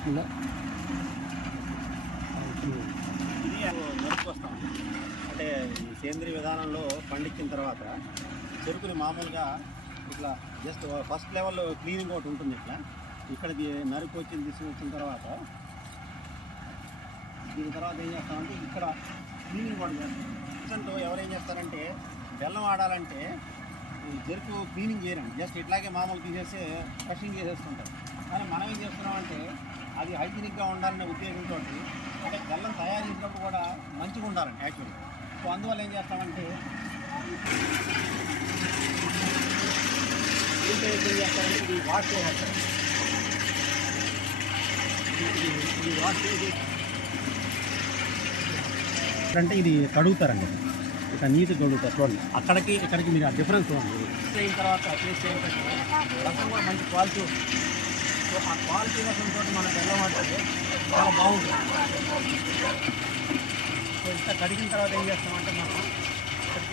వస్తుందా? ఇది నడుపుకొస్తాం. అంటే ఈ సేంద్రీయ విధానంలో పండించిన తర్వాత చెరుకుని మామూలుగా ఇట్లా జస్ట్ ఫస్ట్ లెవెల్ క్లీనింగ్ ఒకటి ఉంటుంది. ఇక్కడికి నరుకు వచ్చింది తీసుకొచ్చిన తర్వాత దీని తర్వాత ఏం చేస్తామంటే ఇక్కడ క్లీనింగ్ కూడా చేస్తాం. ప్రజెంట్ ఎవరు ఏం చేస్తారంటే బెల్లం ఆడాలంటే ఈ చెరుకు క్లీనింగ్ చేయరండి, జస్ట్ ఇట్లాగే మామూలు తీసేసి క్రషింగ్ చేసేస్తుంటారు. కానీ మనం ఏం చేస్తున్నామంటే అది హైజీనిక్గా ఉండాలనే ఉద్దేశంతో అంటే బెల్లం తయారు చేసినప్పుడు కూడా మంచిగా ఉండాలండి యాక్చువల్లీ. సో అందువల్ల ఏం చేస్తామంటే దీంట్లో ఏం చేస్తారంటే ఇది వాష్ చేసేస్తారు. ఇది వాష్ చేసి అంటే ఇది కడుగుతారండి, ఇక నీట్గా కడుగుతారు. చూడండి అక్కడికి ఇక్కడికి మీరు ఆ డిఫరెన్స్ చూడండి. అయిన తర్వాత టేస్ట్ ఏంటంటే రసం కూడా మంచి క్వాలిటీ ఉంటుంది. సో ఆ క్వాలిటీ రసంతో మన బెల్లం అంటే చాలా బాగుంటుంది. సో ఇంత కడిగిన తర్వాత ఏం చేస్తామంటే మనం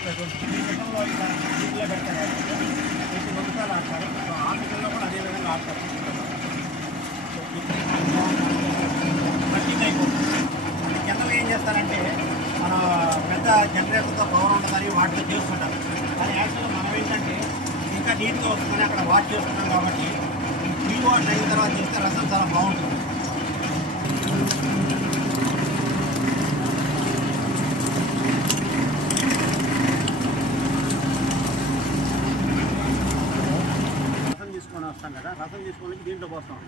గతంలో ఇట్లా నీటిలో పెడతారు, ప్రతి 2 సార్లు ఆడతారు. సో ఆటల్లో కూడా అదేవిధంగా ఆడతారు. సో కటింగ్ అయిపోతుంది. జనరల్గా ఏం చేస్తారంటే మన పెద్ద జనరేటర్తో పవర్ ఉంటుందని వాటితో చేస్తుంటారు. కానీ యాక్చువల్గా మనం ఏంటంటే ఇంకా నీట్గా వస్తుందని అక్కడ వాష్ చేస్తున్నాం కాబట్టి ప్రీ వాష్ అయిన తర్వాత చేస్తే రసం చాలా బాగుంటుంది. రసం తీసుకొని వస్తాం కదా, రసం తీసుకొని దీంట్లో పోస్తాం.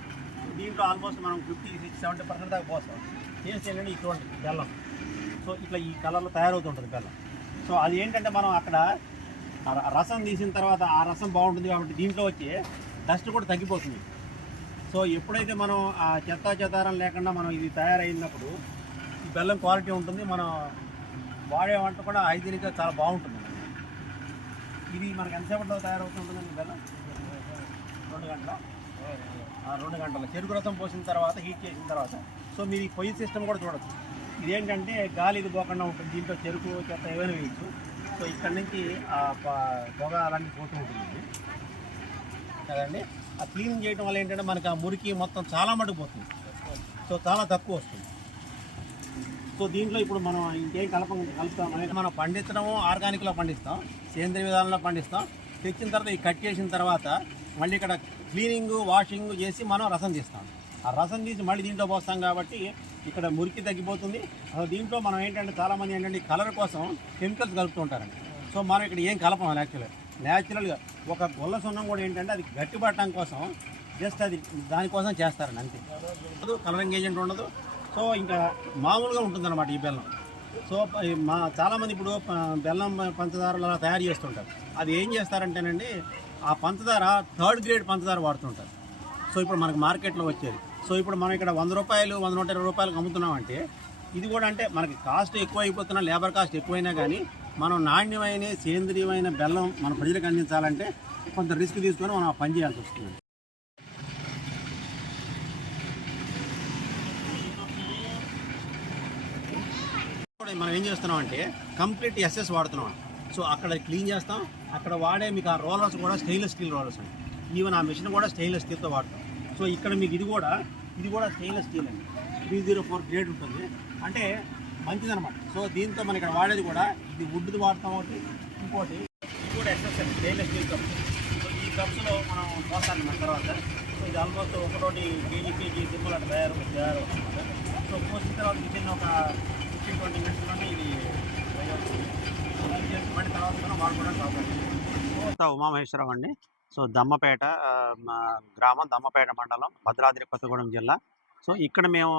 దీంట్లో ఆల్మోస్ట్ మనం 50-70% దాకా పోస్తాం. చేసి ఏంటంటే ఈ చూడండి బెల్లం సో ఇట్లా ఈ కలర్లో తయారవుతుంటుంది బెల్లం. సో అది ఏంటంటే మనం అక్కడ రసం తీసిన తర్వాత ఆ రసం బాగుంటుంది కాబట్టి దీంట్లో వచ్చి డస్ట్ కూడా తగ్గిపోతుంది. సో ఎప్పుడైతే మనం ఆ చెత్తారం లేకుండా మనం ఇది తయారైనప్పుడు ఈ బెల్లం క్వాలిటీ ఉంటుంది, మనం వాడే వంట కూడా హైజీనిక్గా చాలా బాగుంటుంది. ఇది మనకి ఎంతసేపట్లో తయారవుతుంటుందండి బెల్లం? 2 గంటల చెరుకు రసం పోసిన తర్వాత హీట్ చేసిన తర్వాత. సో మీరు ఈ పొయ్యి సిస్టమ్ కూడా చూడొచ్చు. ఇదేంటంటే గాలి ఇది పోకుండా ఉంటుంది. దీంట్లో చెరుకు చెత్త ఏమైనా వేయచ్చు. సో ఇక్కడ నుంచి పొగ అలాంటివి పోతూ ఉంటుంది కదండి. ఆ క్లీనింగ్ చేయడం వల్ల ఏంటంటే మనకి ఆ మురికి మొత్తం చాలా మటుకు పోతుంది. సో చాలా తక్కువ వస్తుంది. సో దీంట్లో ఇప్పుడు మనం ఇంకేం కలుపుతాం అనేది మనం పండించడము ఆర్గానిక్లో పండిస్తాం, సేంద్రీయ విధానంలో పండిస్తాం. తెచ్చిన తర్వాత ఈ కట్ చేసిన తర్వాత మళ్ళీ ఇక్కడ క్లీనింగ్ వాషింగ్ చేసి మనం రసం తీస్తాం. ఆ రసం తీసి మళ్ళీ దీంట్లో పోస్తాం కాబట్టి ఇక్కడ మురికి తగ్గిపోతుంది. దీంట్లో మనం ఏంటంటే చాలామంది ఏంటంటే కలర్ కోసం కెమికల్స్ కలుపుతూ ఉంటారండి. సో మనం ఇక్కడ ఏం కలపం. న్యాచురల్గా ఒక గొల్ల సున్నం కూడా ఏంటంటే అది గట్టిపడటం కోసం జస్ట్ అది దానికోసం చేస్తారండి అంతే. కలరింగ్ ఏజెంట్ ఉండదు. సో ఇంకా మామూలుగా ఉంటుందన్నమాట ఈ బెల్లం. సో చాలామంది ఇప్పుడు బెల్లం పంచదారలు అలా తయారు చేస్తుంటారు. అది ఏం చేస్తారంటేనండి ఆ పంచదార 3rd గ్రేడ్ పంచదార వాడుతుంటారు. సో ఇప్పుడు మనకు మార్కెట్లో వచ్చేది. సో ఇప్పుడు మనం ఇక్కడ 100 రూపాయలు 120 రూపాయలకు అమ్ముతున్నామంటే ఇది కూడా అంటే మనకి కాస్ట్ ఎక్కువ అయిపోతున్నా, లేబర్ కాస్ట్ ఎక్కువైనా కానీ మనం నాణ్యమైన సేంద్రీయమైన బెల్లం మన ప్రజలకు అందించాలంటే కొంత రిస్క్ తీసుకొని మనం ఆ పని చేయాల్సి వస్తుంది. మనం ఏం చేస్తున్నామంటే కంప్లీట్ ఎస్ఎస్ వాడుతున్నాం. సో అక్కడ క్లీన్ చేస్తాం. అక్కడ వాడే మీకు ఆ రోలర్స్ కూడా స్టెయిన్లెస్ స్టీల్ రోలర్స్ అండి. ఈవెన్ ఆ మిషన్ కూడా స్టెయిన్లెస్ స్టీల్తో వాడతాం. సో ఇక్కడ మీకు ఇది కూడా స్టెయిన్లెస్ స్టీల్ అండి. 304 గ్రేడ్ ఉంటుంది, అంటే మంచిదన్నమాట. సో దీంతో మనం ఇక్కడ వాడేది కూడా ఇది వుడ్ది వాడతాం. ఒకటి ఇంకోటి ఇది కూడా ఎస్ఎస్ అండి, స్టెయిన్లెస్ స్టీల్ కప్స్. సో ఈ కప్స్లో మనం పోస్తాం మన తర్వాత. సో ఇది ఆల్మోస్ట్ ఒకటోటి కేజీ సింపుల్ అట్లా తయారవుతుంది. సో పోసిన తర్వాత వితిన్ ఒక 15-20 మినిట్స్లోనే ఇది మళ్ళీ తర్వాత మనం వాడుకోవడానికి అవకాశం. ఉమామహేశ్వరరావు అండి. సో దమ్మపేట గ్రామం, దమ్మపేట మండలం, భద్రాద్రి కొత్తగూడెం జిల్లా. సో ఇక్కడ మేము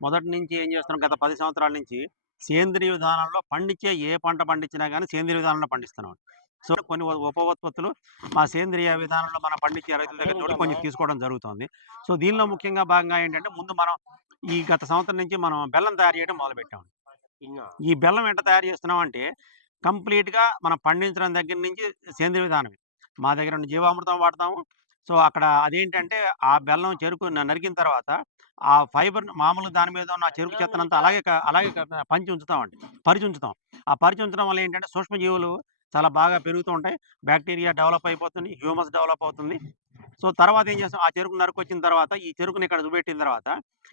మొదటి నుంచి ఏం చేస్తున్నాం, గత 10 సంవత్సరాల నుంచి సేంద్రీయ విధానంలో పండించే ఏ పంట పండించినా కానీ సేంద్రీయ విధానంలో పండిస్తున్నాం. సో కొన్ని ఉప మా సేంద్రీయ విధానంలో మనం పండించే రైతుల దగ్గర కూడా కొంచెం తీసుకోవడం జరుగుతుంది. సో దీనిలో ముఖ్యంగా భాగంగా ఏంటంటే ముందు మనం ఈ గత సంవత్సరం నుంచి మనం బెల్లం తయారు చేయడం మొదలుపెట్టాం. ఈ బెల్లం ఎట్లా తయారు చేస్తున్నాం అంటే కంప్లీట్గా మనం పండించడం దగ్గర నుంచి సేంద్రీయ విధానమే. మా దగ్గర జీవామృతం వాడతాము. సో అక్కడ అదేంటంటే ఆ బెల్లం చెరుకు నరికిన తర్వాత ఆ ఫైబర్ మామూలుగా దాని మీద ఉన్న చెరుకు చెత్తనంతా అలాగే పరిచి ఉంచుతాం. ఆ పరిచి ఉంచడం వల్ల ఏంటంటే సూక్ష్మజీవులు చాలా బాగా పెరుగుతూ ఉంటాయి. బ్యాక్టీరియా డెవలప్ అయిపోతుంది, హ్యూమస్ డెవలప్ అవుతుంది. సో తర్వాత ఏం చేస్తాం, ఆ చెరుకు నరుకొచ్చిన తర్వాత ఈ చెరుకుని ఇక్కడ చూపెట్టిన తర్వాత,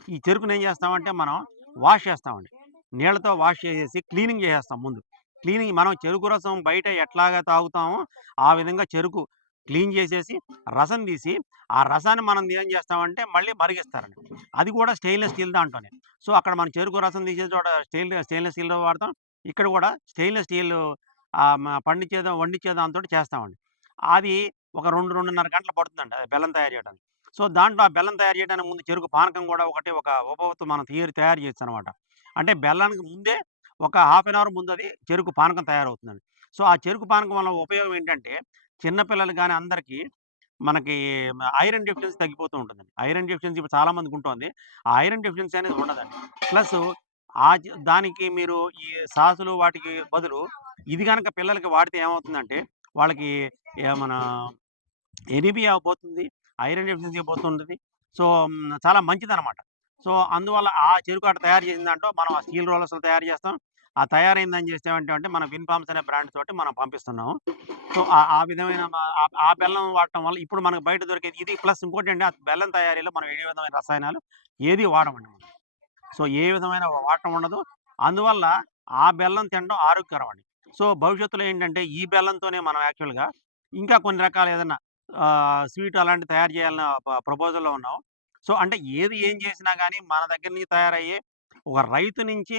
ఈ చెరుకుని ఏం చేస్తామంటే మనం వాష్ చేస్తామండి. నీళ్ళతో వాష్ చేసేసి క్లీనింగ్ చేసేస్తాం ముందు. క్లీనింగ్ మనం చెరుకు రసం బయట ఎట్లాగా తాగుతామో, ఆ విధంగా చెరుకు క్లీన్ చేసేసి, రసం తీసి, ఆ రసాన్ని మనం ఏం చేస్తామంటే మళ్ళీ మరిగిస్తారండి. అది కూడా స్టెయిన్‌లెస్ స్టీల్ దాంట్లోనే. సో, అక్కడ మనం చెరుకు రసం తీసే చోట స్టెయిన్‌లెస్ స్టీల్ వాడతాం. ఇక్కడ కూడా స్టెయిన్‌లెస్ స్టీల్ వండించే దాంతోటి చేస్తామండి. అది ఒక 2, 2:30 గంటలు పడుతుందండి అది బెల్లం తయారు చేయడానికి. సో, దాంట్లో ఆ బెల్లం తయారు చేయడానికి ముందు చెరుకు పానకం గూడా ఒక ఉపవత్తు మనం తయారు చేయొచ్చనమాట. అంటే బెల్లానికి ముందే ఒక హాఫ్ అన్ అవర్ ముందది చెరుకు పానకం తయారవుతుందండి. సో, ఆ చెరుకు పానకం వల్ల ఉపయోగం ఏంటంటే, చిన్న పిల్లలు గాని అందరికీ మనకి ఐరన్ డెఫిషియన్సీ తగ్గిపోతూ ఉంటుందండి. ఐరన్ డెఫిషియన్సీ ఇప్పుడు చాలా మందికుంటోంది. ఆ ఐరన్ డెఫిషియన్సీ అనేది ఉండదండి. ప్లసు దానికి మీరు ఈ సాసులు వాటికి బదులు ఇది గనక పిల్లలకి వాడితే ఏమవుతుందంటే, వాళ్ళకి మన ఎనీమియా పోతుంది. Iron deficiency పోతుంటది. సో, చాలా మంచిదనమాట. సో, అందువల్ల ఆ చెరుకు అట్ట తయారు చేసిన దాంట్లో మనం ఆ స్టీల్ రోలర్స్‌లో తయారు చేస్తాం. ఆ తయారైందని చేసామంటే మన విన్ ఫార్మ్స్ అనే బ్రాండ్ తోటి మనం పంపిస్తున్నాము. సో, ఆ విధమైన ఆ బెల్లం వాడటం వల్ల ఇప్పుడు మనకు బయట దొరికేది ఇది ప్లస్ ఇంకోటండి ఆ బెల్లం తయారీలో మనం ఏ విధమైన రసాయనాలు ఏది వాడమండి మనం. సో, ఏ విధమైన వాడటం ఉండదు. అందువల్ల ఆ బెల్లం తినడం ఆరోగ్యకరం అండి. సో, భవిష్యత్తులో ఏంటంటే ఈ బెల్లంతోనే మనం యాక్చువల్‌గా ఇంకా కొన్ని రకాల ఏదన్నా స్వీట్ అలాంటివి తయారు చేయాలన్న ప్రపోజల్‌లో ఉన్నాం. సో, అంటే ఏది ఏం చేసినా గాని మన దగ్గర నుంచి తయారయ్యే ఒక రైతు నుంచి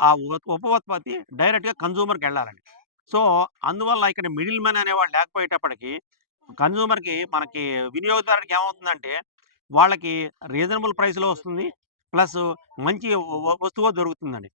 ఆ ఉపోత్పత్తి డైరెక్ట్‌గా కన్జ్యూమర్‌కెళ్ళాలండి. సో, అందువల్ల ఇక్కడ మిడిల్ మ్యాన్ అనేవాడు లేకపోయేటప్పటికి మనకి వినియోగదారుడికి ఏమవుతుందంటే వాళ్ళకి రీజనబుల్ ప్రైస్‌లో వస్తుంది. ప్లస్ మంచి వస్తువు దొరుకుతుందండి.